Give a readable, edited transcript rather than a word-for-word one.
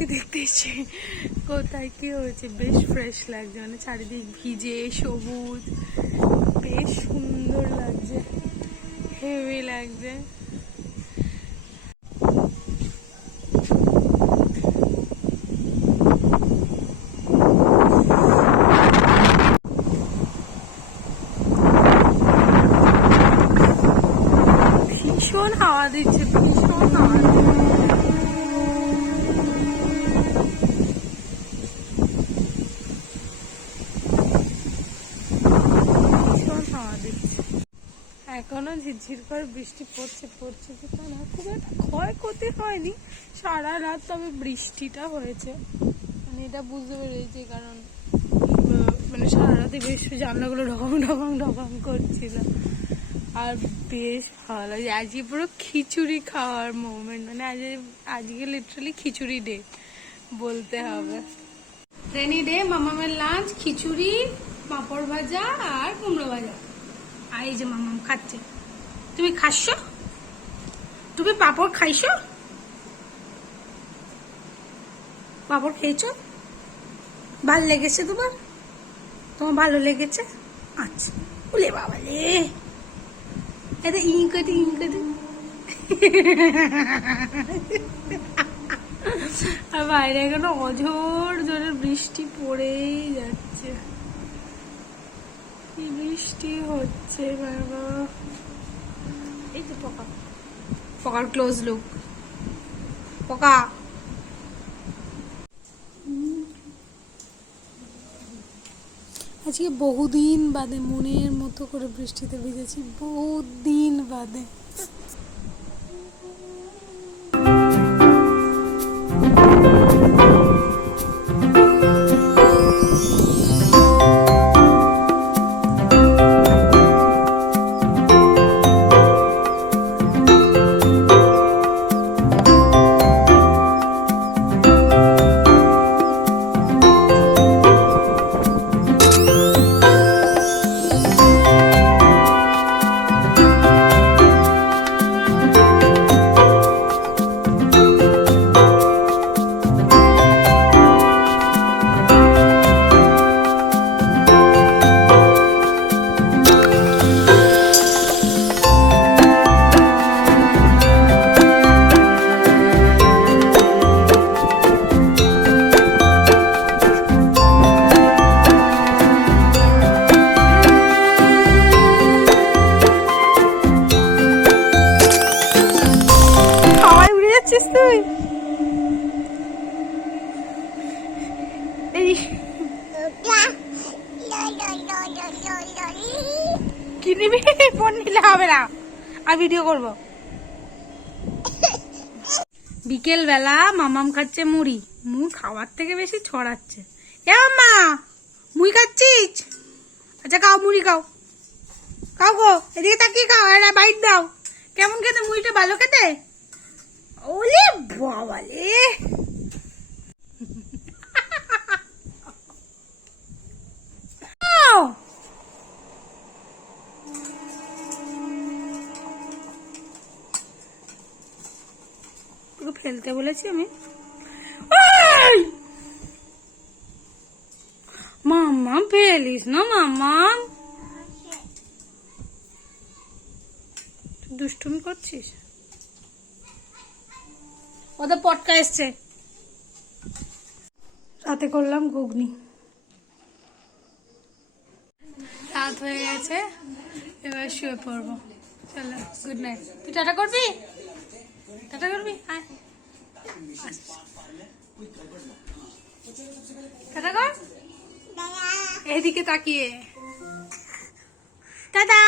এসেছি, দেখতে এসেছি কোথায় কি হয়েছে। বেশ ফ্রেশ লাগছে, মানে চারিদিক ভিজে সবুজ, বেশ সুন্দর লাগছে, হেভি লাগছে। ভীষণ হাওয়া দিচ্ছে, ভীষণ হাওয়া দিচ্ছে। এখনো ঝিরঝির করে বৃষ্টি পড়ছে কিন্তু না, খুব একটা ক্ষয়ক্ষতি হয়নি সারা রাত, তবে বৃষ্টিটা হয়েছে, মানে এটা বুঝতে পেরেছি, কারণ মানে সারা রাতে বেশ জানলাগুলো ঢকং করছিল। আর বেশ ভালো লাগে, আজকে পুরো খিচুড়ি খাওয়ার মোমেন্ট, মানে আজকে লিটারালি খিচুড়ি ডে বলতে হবে। রেনি ডে, মামামের লাঞ্চ খিচুড়ি, পাঁপড় ভাজা আর কুমড়ো ভাজা। আর এই যে মামাম খাচ্ছে। তুমি খাচ্ছ? তুমি পাঁপড় খাইছো? পাঁপড় খেয়েছো? ভালো লেগেছে তোমার? তোমার ভালো লেগেছে? আচ্ছা। বলে বাবা রে, এটা ইঙ্কতে আর বাইরে এখনো অঝোর জোরে বৃষ্টি পড়েই যাচ্ছে, কি বৃষ্টি হচ্ছে বাবা। এই তো পকার ক্লোজ লুক, পকা। আজকে বহুদিন বাদে মনের মতো করে বৃষ্টিতে ভিজেছি, বহুদিন বাদে। তুই কি নিবি? ফোন নিলে হবে না, আর ভিডিও করব। বিকেল বেলা মামাম খাচ্ছে মুড়ি, মুড় খাওয়ার থেকে বেশি ছড়াচ্ছে। এ মা, মুড়ি খাচ্ছিস? আচ্ছা খাও, মুড়ি খাও, খাও গো, এদিকে তাকিয়ে খাও, আর বাইট দাও। কেমন খেতে মুড়িটা? ভালো খেতে? ওলে বাবালে, পুরো ফেলতে বলেছি আমি। মাম্মা ফেলিস না, মাম্মা দুষ্টুমি করছিস। ওদের পটকা এসছে, রাতে করলাম ঘুগনি। রাত হয়ে গেছে, এবার শুয়ে পড়বো। চলো, গুড নাইট। তুই টাটা করবি? টাটা করবি? আয়, টাটা কর, এদিকে তাকিয়ে টাটা।